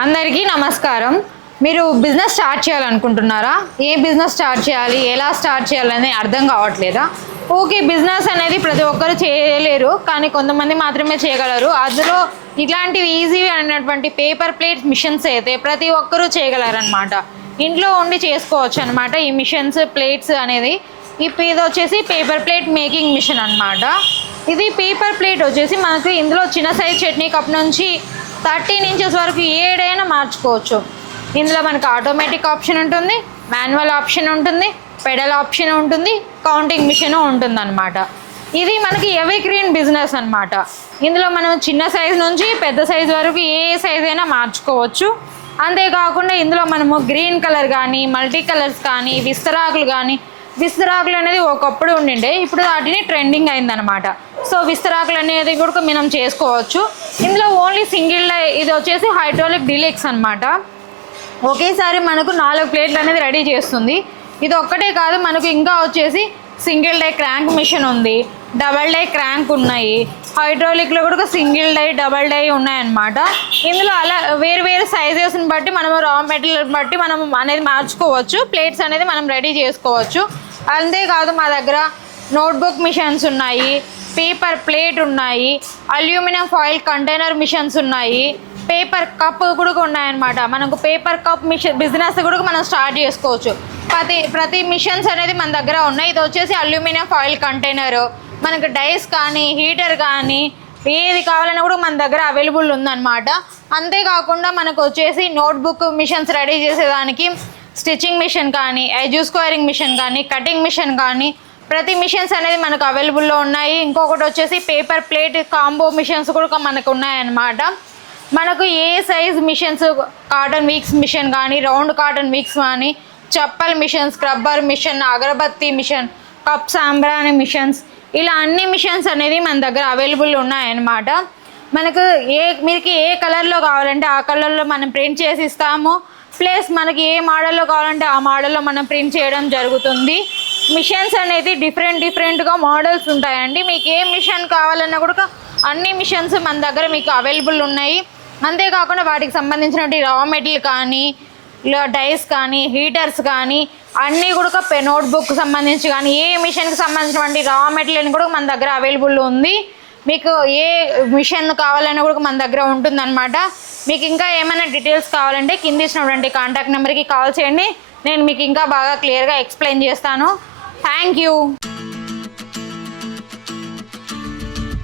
అందరికీ నమస్కారం. మీరు బిజినెస్ స్టార్ట్ చేయాలనుకుంటున్నారా? ఏ బిజినెస్ స్టార్ట్ చేయాలి, ఎలా స్టార్ట్ చేయాలని అర్థం కావట్లేదా? ఓకే, బిజినెస్ అనేది ప్రతి ఒక్కరు చేయలేరు, కానీ కొంతమంది మాత్రమే చేయగలరు. అందులో ఇలాంటివి ఈజీ అయినటువంటి పేపర్ ప్లేట్ మిషన్స్ అయితే ప్రతి ఒక్కరూ చేయగలరు అనమాట. ఇంట్లో ఉండి చేసుకోవచ్చు అనమాట ఈ మిషన్స్, ప్లేట్స్ అనేది. ఇది వచ్చేసి పేపర్ ప్లేట్ మేకింగ్ మిషన్ అనమాట. ఇది పేపర్ ప్లేట్ వచ్చేసి మనకు ఇందులో చిన్న సైజ్ చట్నీ కప్ నుంచి 13 ఇంచెస్ వరకు ఏడైనా మార్చుకోవచ్చు. ఇందులో మనకు ఆటోమేటిక్ ఆప్షన్ ఉంటుంది, మాన్యువల్ ఆప్షన్ ఉంటుంది, పెడల్ ఆప్షన్ ఉంటుంది, కౌంటింగ్ మిషన్ ఉంటుంది అనమాట. ఇది మనకి ఎవర్ గ్రీన్ బిజినెస్ అనమాట. ఇందులో మనం చిన్న సైజు నుంచి పెద్ద సైజు వరకు ఏ సైజ్ అయినా మార్చుకోవచ్చు. అంతేకాకుండా ఇందులో మనము గ్రీన్ కలర్ కానీ, మల్టీ కలర్స్ కానీ, విస్తరాకులు అనేది ఒకప్పుడు ఉండిండే, ఇప్పుడు వాటిని ట్రెండింగ్ అయిందనమాట. సో విస్తరాకులు అనేది కూడా మనం చేసుకోవచ్చు. ఇందులో ఓన్లీ సింగిల్ డై, ఇది వచ్చేసి హైడ్రాలిక్ డీలక్స్ అనమాట. ఒకేసారి మనకు 4 ప్లేట్లు అనేది రెడీ చేస్తుంది. ఇది ఒక్కటే కాదు, మనకు ఇంకా వచ్చేసి సింగిల్ డై క్రాంక్ మిషన్ ఉంది, డబల్ డై క్రాంక్ ఉన్నాయి, హైడ్రాలిక్లో కూడా సింగిల్ డై, డబల్ డై ఉన్నాయన్నమాట. ఇందులో అలా వేరు సైజెస్ని బట్టి మనం రా మెటీరియల్ బట్టి మనం అనేది మార్చుకోవచ్చు, ప్లేట్స్ అనేది మనం రెడీ చేసుకోవచ్చు. అంతేకాదు మా దగ్గర నోట్బుక్ మిషన్స్ ఉన్నాయి, పేపర్ ప్లేట్ ఉన్నాయి, అల్యూమినియం ఫాయిల్ కంటైనర్ మిషన్స్ ఉన్నాయి, పేపర్ కప్ కూడా ఉన్నాయన్నమాట. మనకు పేపర్ కప్ మిషన్ బిజినెస్ కూడా మనం స్టార్ట్ చేసుకోవచ్చు. ప్రతి మిషన్స్ అనేది మన దగ్గర ఉన్నాయి. ఇది వచ్చేసి అల్యూమినియం ఫాయిల్ కంటైనర్, మనకు డైస్ కానీ, హీటర్ కానీ, ఏది కావాలన్నా కూడా మన దగ్గర అవైలబుల్ ఉందన్నమాట. అంతేకాకుండా మనకు వచ్చేసి నోట్బుక్ మిషన్స్ రెడీ చేసేదానికి స్టిచ్చింగ్ మిషన్ కానీ, ఎడ్జ్ స్క్వేరింగ్ మిషన్ కానీ, కటింగ్ మిషన్ కానీ, ప్రతి మిషన్స్ అనేది మనకు అవైలబుల్లో ఉన్నాయి. ఇంకొకటి వచ్చేసి పేపర్ ప్లేట్ కాంబో మిషన్స్ కూడా మనకు ఉన్నాయన్నమాట. మనకు ఏ size machines, cotton wicks machine కానీ, రౌండ్ కాటన్ వీక్స్ కానీ, chappal machine, scrubber machine, agarbatti machine, cup సాంబ్రాని మిషన్స్, ఇలా అన్ని మిషన్స్ అనేది మన దగ్గర అవైలబుల్ ఉన్నాయన్నమాట. మనకు మీకు ఏ కలర్లో కావాలంటే ఆ కలర్లో మనం ప్రింట్ చేసి ఇస్తాము. ప్లస్ మనకి ఏ మోడల్లో కావాలంటే ఆ మోడల్లో మనం ప్రింట్ చేయడం జరుగుతుంది. మిషన్స్ అనేది డిఫరెంట్గా మోడల్స్ ఉంటాయండి. మీకు ఏ మిషన్ కావాలన్నా కూడా అన్ని మిషన్స్ మన దగ్గర మీకు అవైలబుల్ ఉన్నాయి. అంతేకాకుండా వాటికి సంబంధించినటువంటి రా మెటీరియల్ కానీ, డైస్ కానీ, హీటర్స్ కానీ అన్నీ కూడా నోట్బుక్ సంబంధించి కానీ, ఏ మిషన్కి సంబంధించినటువంటి రా మెటీరియల్ కూడా మన దగ్గర అవైలబుల్ ఉంది. మీకు ఏ మిషన్ కావాలన్నా కూడా మన దగ్గర ఉంటుందన్నమాట. మీకు ఇంకా ఏమైనా డీటెయిల్స్ కావాలంటే కింద ఇచ్చినటువంటి కాంటాక్ట్ నెంబర్కి కాల్ చేయండి, నేను మీకు ఇంకా బాగా క్లియర్గా ఎక్స్ప్లెయిన్ చేస్తాను. Thank you.